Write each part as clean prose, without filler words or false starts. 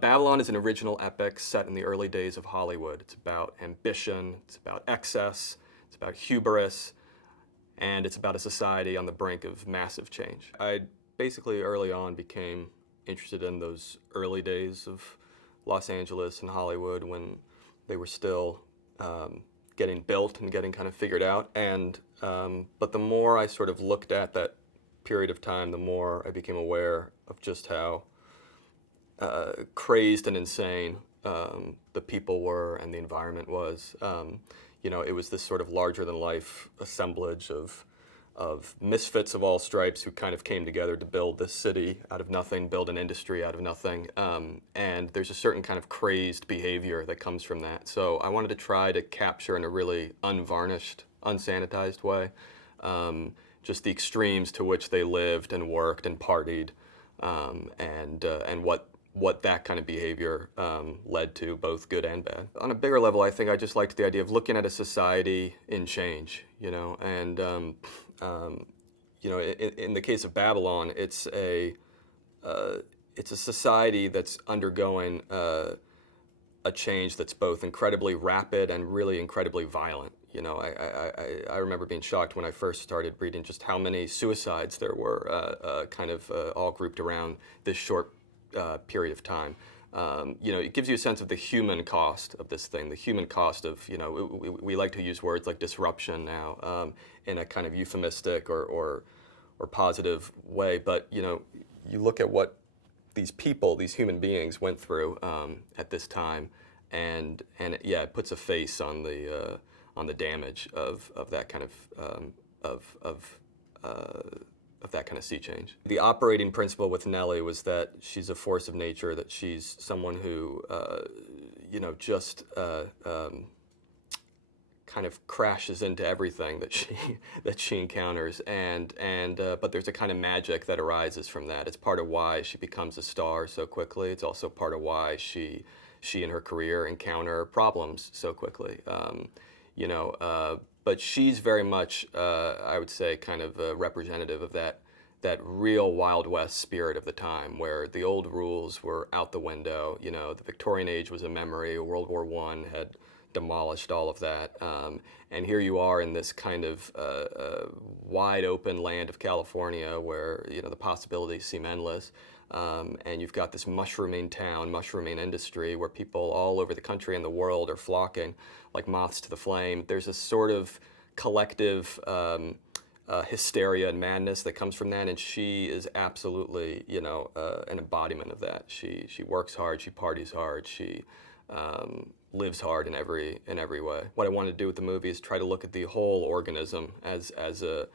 Babylon is an original epic set in the early days of Hollywood. It's about ambition, it's about excess, it's about hubris, and it's about a society on the brink of massive change. I basically early on became interested in those early days of Los Angeles and Hollywood when they were still getting built and getting kind of figured out. But the more I sort of looked at that period of time, the more I became aware of just how crazed and insane the people were and the environment was. It was this sort of larger-than-life assemblage of misfits of all stripes who kind of came together to build this city out of nothing, build an industry out of nothing. And there's a certain kind of crazed behavior that comes from that. So I wanted to try to capture in a really unvarnished, unsanitized way just the extremes to which they lived and worked and partied, and what that kind of behavior led to, both good and bad. On a bigger level, I think I just liked the idea of looking at a society in change, in the case of Babylon, it's a society that's undergoing a change that's both incredibly rapid and really incredibly violent. I remember being shocked when I first started reading just how many suicides there were, all grouped around this short period of time. It gives you a sense of the human cost of this thing, the human cost of, we like to use words like disruption now in a kind of euphemistic or positive way, but, you look at what these people, these human beings went through at this time, and it puts a face on the damage of that kind of that kind of sea change. The operating principle with Nellie was that she's a force of nature, that she's someone who, kind of crashes into everything that she encounters, but there's a kind of magic that arises from that. It's part of why she becomes a star so quickly. It's also part of why she and her career encounter problems so quickly. But she's very much, I would say, kind of a representative of that real Wild West spirit of the time, where the old rules were out the window. The Victorian age was a memory. World War I had demolished all of that. And here you are in this kind of wide open land of California where, the possibilities seem endless. And you've got this mushrooming town, mushrooming industry where people all over the country and the world are flocking like moths to the flame. There's a sort of collective hysteria and madness that comes from that, and she is absolutely, an embodiment of that. She works hard, she parties hard, she lives hard in every way. What I wanted to do with the movie is try to look at the whole organism as a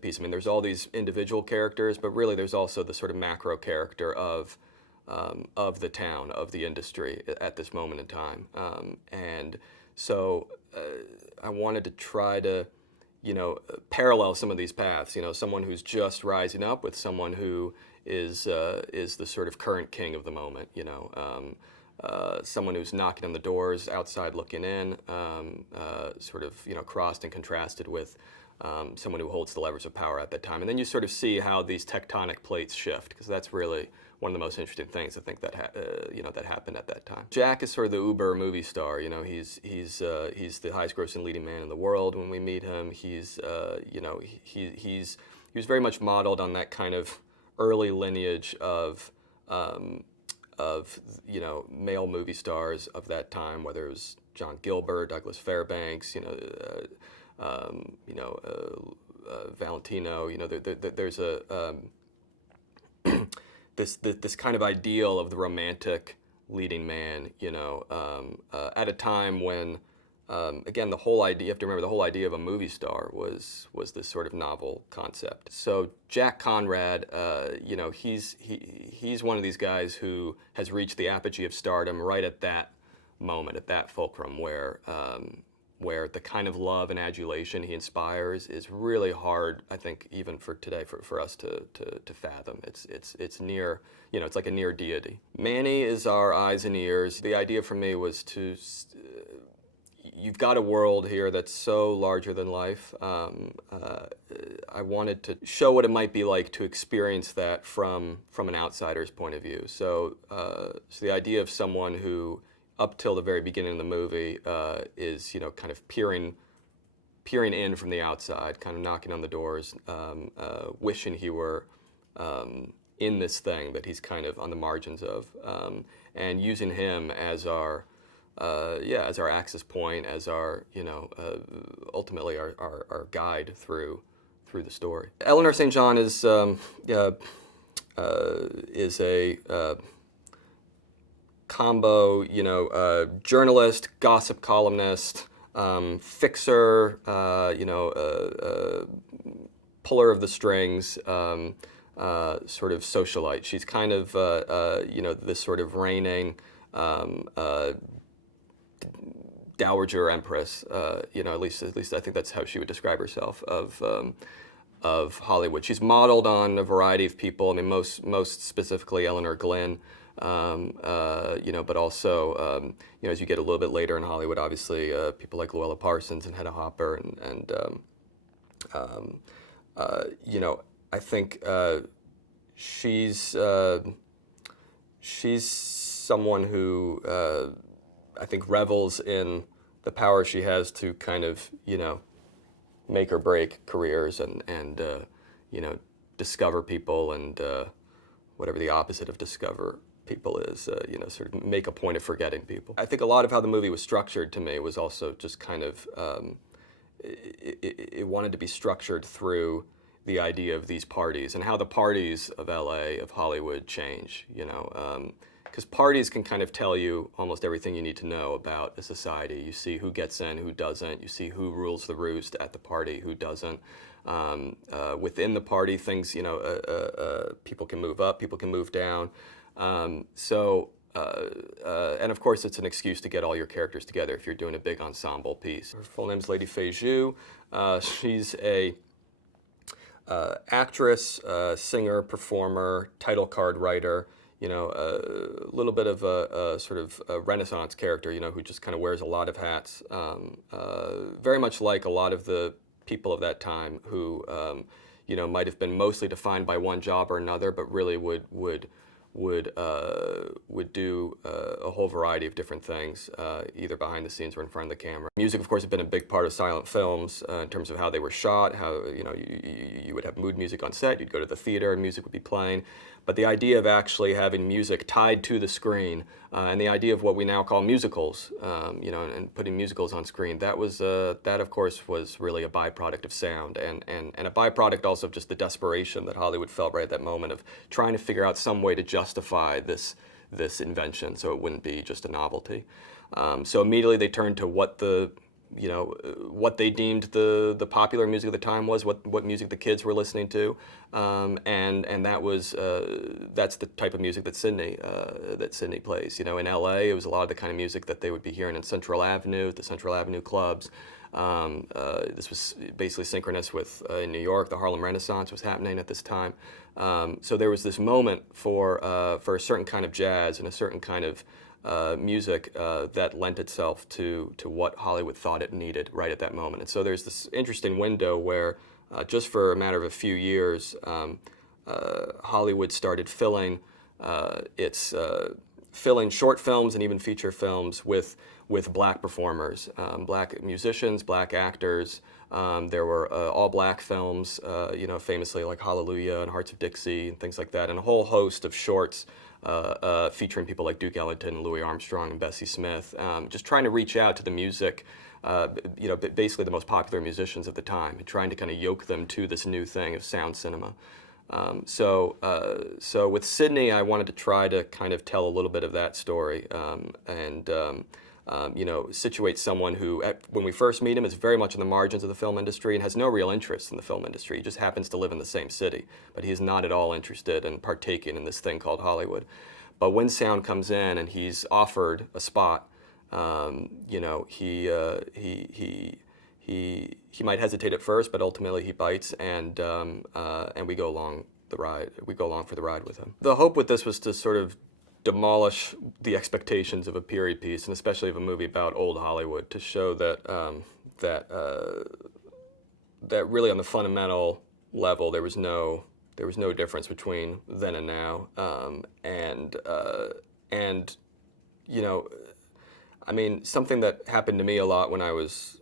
piece. I mean, there's all these individual characters, but really there's also the sort of macro character of the town, of the industry at this moment in time. And so I wanted to try to, parallel some of these paths. Someone who's just rising up with someone who is the sort of current king of the moment. Someone who's knocking on the doors outside looking in, crossed and contrasted with someone who holds the levers of power at that time. And then you sort of see how these tectonic plates shift, because that's really one of the most interesting things I think that that happened at that time. Jack is sort of the uber movie star. He's the highest grossing leading man in the world. When we meet him, he was very much modeled on that kind of early lineage of male movie stars of that time, whether it was John Gilbert, Douglas Fairbanks, Valentino. There's a this kind of ideal of the romantic leading man. At a time when, again, the whole idea, you have to remember, the whole idea of a movie star was this sort of novel concept. So Jack Conrad, he's one of these guys who has reached the apogee of stardom right at that moment, at that fulcrum, where the kind of love and adulation he inspires is really hard, I think, even for today, for us to fathom. It's near, it's like a near deity. Manny is our eyes and ears. The idea for me was to, you've got a world here that's so larger than life. I wanted to show what it might be like to experience that from an outsider's point of view. So the idea of someone who, up till the very beginning of the movie, is kind of peering in from the outside, kind of knocking on the doors, wishing he were in this thing that he's kind of on the margins of, and using him as our as our access point, as our ultimately our guide through the story. Eleanor St. John is a combo, journalist, gossip columnist, fixer, puller of the strings, sort of socialite. She's kind of this sort of reigning dowager empress. At least I think that's how she would describe herself of Hollywood. She's modeled on a variety of people. I mean, most specifically Eleanor Glynn. But also, as you get a little bit later in Hollywood, obviously, people like Luella Parsons and Hedda Hopper, and I think she's someone who I think revels in the power she has to kind of, make or break careers and discover people and whatever the opposite of discover people is, sort of make a point of forgetting people. I think a lot of how the movie was structured to me was also just kind of, it wanted to be structured through the idea of these parties and how the parties of LA, of Hollywood, change, because parties can kind of tell you almost everything you need to know about a society. You see who gets in, who doesn't. You see who rules the roost at the party, who doesn't. Within the party, things, people can move up, people can move down. And of course, it's an excuse to get all your characters together if you're doing a big ensemble piece. Her full name's Lady Fei Zhu. She's a actress, singer, performer, title card writer, a little bit of a sort of a Renaissance character, who just kind of wears a lot of hats. Very much like a lot of the people of that time who, might have been mostly defined by one job or another, but really would do a whole variety of different things, either behind the scenes or in front of the camera. Music, of course, has been a big part of silent films in terms of how they were shot, how you would have mood music on set, you'd go to the theater and music would be playing. But the idea of actually having music tied to the screen, and the idea of what we now call musicals, and putting musicals on screen, that of course was really a byproduct of sound, and a byproduct also of just the desperation that Hollywood felt right at that moment of trying to figure out some way to justify this invention so it wouldn't be just a novelty. So immediately they turned to what what they deemed the popular music of the time was, what music the kids were listening to, and that's the type of music that Sydney plays. In LA, it was a lot of the kind of music that they would be hearing in Central Avenue, the Central Avenue clubs. This was basically synchronous with in New York, the Harlem Renaissance was happening at this time. So there was this moment for a certain kind of jazz and a certain kind of music that lent itself to what Hollywood thought it needed right at that moment. And so there's this interesting window where just for a matter of a few years, Hollywood started filling short films and even feature films with black performers, black musicians, black actors. There were all black films, famously like Hallelujah and Hearts of Dixie and things like that, and a whole host of shorts featuring people like Duke Ellington, Louis Armstrong, and Bessie Smith, just trying to reach out to the music, basically the most popular musicians at the time, and trying to kind of yoke them to this new thing of sound cinema. So with Sydney, I wanted to try to kind of tell a little bit of that story, and situate someone who, when we first meet him, is very much in the margins of the film industry and has no real interest in the film industry. He just happens to live in the same city, but he is not at all interested in partaking in this thing called Hollywood. But when sound comes in and he's offered a spot, he might hesitate at first, but ultimately he bites, and we go along the ride. We go along for the ride with him. The hope with this was to sort of demolish the expectations of a period piece, and especially of a movie about old Hollywood, to show that that really on the fundamental level there was no difference between then and now, and you know, I mean, something that happened to me a lot when I was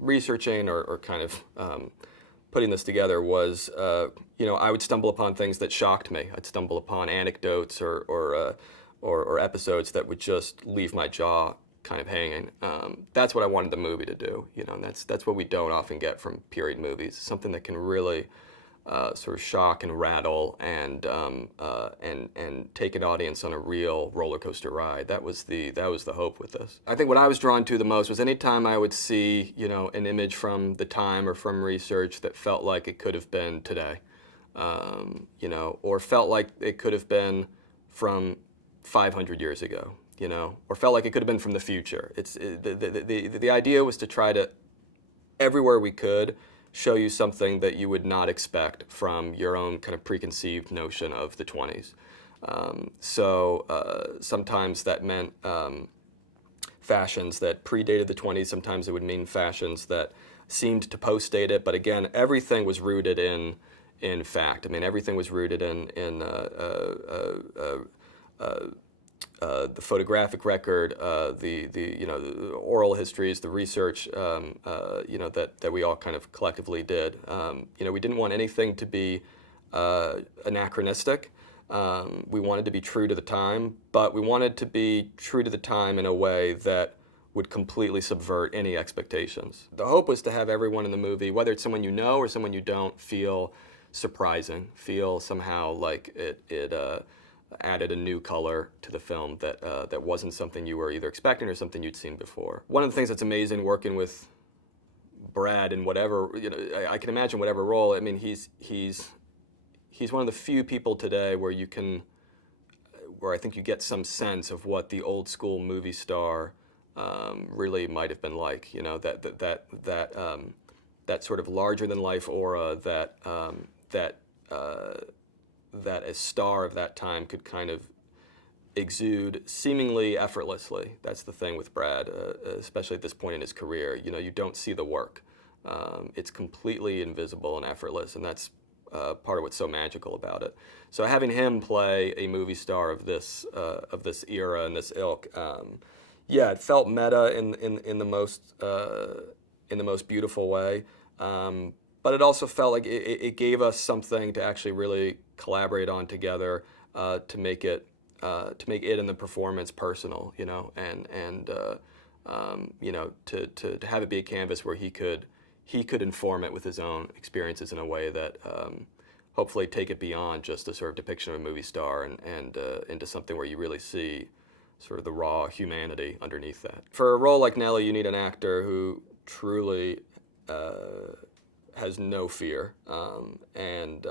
researching or kind of putting this together was, I would stumble upon things that shocked me. I'd stumble upon anecdotes or episodes that would just leave my jaw kind of hanging. That's what I wanted the movie to do, and that's what we don't often get from period movies. Something that can really sort of shock and rattle and take an audience on a real roller coaster ride. That was the hope with this. I think what I was drawn to the most was anytime I would see an image from the time or from research that felt like it could have been today, or felt like it could have been from 500 years ago, or felt like it could have been from the future. The idea was to try to, everywhere we could, show you something that you would not expect from your own kind of preconceived notion of the 20s. Sometimes that meant fashions that predated the 20s. Sometimes it would mean fashions that seemed to post-date it. But again, everything was rooted in fact. I mean, everything was rooted in the photographic record, the oral histories, the research, that we all kind of collectively did. We didn't want anything to be anachronistic. We wanted to be true to the time, but we wanted to be true to the time in a way that would completely subvert any expectations. The hope was to have everyone in the movie, whether it's someone you know or someone you don't, feel surprising, feel somehow like it added a new color to the film that wasn't something you were either expecting or something you'd seen before. One of the things that's amazing working with Brad in whatever, I can imagine whatever role. I mean, he's one of the few people today where I think you get some sense of what the old school movie star really might have been like. That sort of larger than life aura that a star of that time could kind of exude seemingly effortlessly. That's the thing with Brad, especially at this point in his career. You don't see the work. It's completely invisible and effortless, and that's part of what's so magical about it. So having him play a movie star of this era and this ilk, it felt meta in the most beautiful way. But it also felt like it gave us something to actually really collaborate on together, to make it and the performance personal, and to have it be a canvas where he could inform it with his own experiences in a way that hopefully take it beyond just a sort of depiction of a movie star and into something where you really see sort of the raw humanity underneath that. For a role like Nellie, you need an actor who truly has no fear, and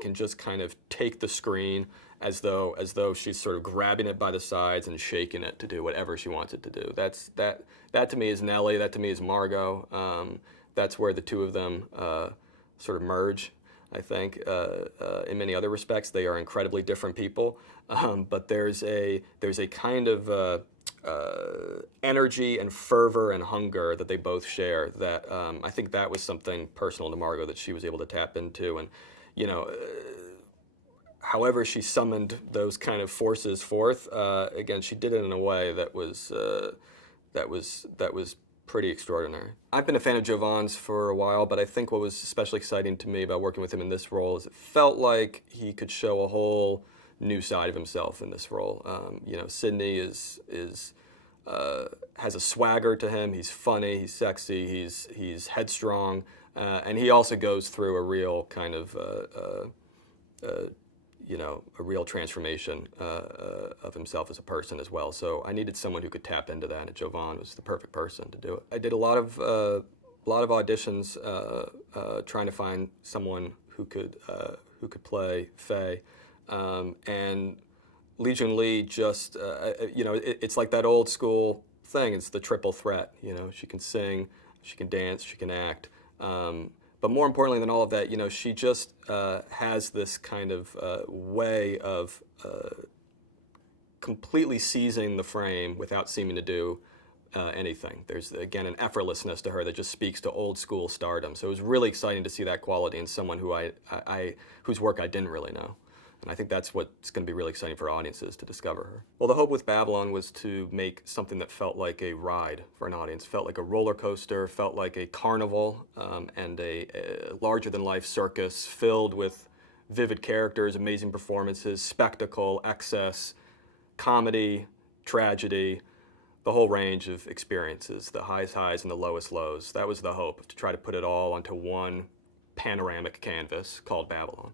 can just kind of take the screen as though she's sort of grabbing it by the sides and shaking it to do whatever she wants it to do. That to me is Nellie. That to me is Margot. That's where the two of them sort of merge. I think in many other respects they are incredibly different people, but there's a kind of energy and fervor and hunger that they both share that I think that was something personal to Margot that she was able to tap into. And however she summoned those kind of forces forth, again, she did it in a way that was pretty extraordinary. I've been a fan of Jovan's for a while, but I think what was especially exciting to me about working with him in this role is it felt like he could show a whole new side of himself in this role. Sidney has a swagger to him. He's funny. He's sexy. He's headstrong, and he also goes through a real kind of a real transformation of himself as a person as well. So I needed someone who could tap into that, and Jovan was the perfect person to do it. I did a lot of auditions trying to find someone who could play Faye, and Legion Lee just, it's like that old school thing. It's the triple threat. She can sing, she can dance, she can act. But more importantly than all of that, she just has this kind of way of completely seizing the frame without seeming to do anything. There's, again, an effortlessness to her that just speaks to old school stardom. So it was really exciting to see that quality in someone whose work I didn't really know. And I think that's what's going to be really exciting for audiences to discover her. Well, the hope with Babylon was to make something that felt like a ride for an audience, felt like a roller coaster, felt like a carnival, and a larger-than-life circus filled with vivid characters, amazing performances, spectacle, excess, comedy, tragedy, the whole range of experiences, the highest highs and the lowest lows. That was the hope, to try to put it all onto one panoramic canvas called Babylon.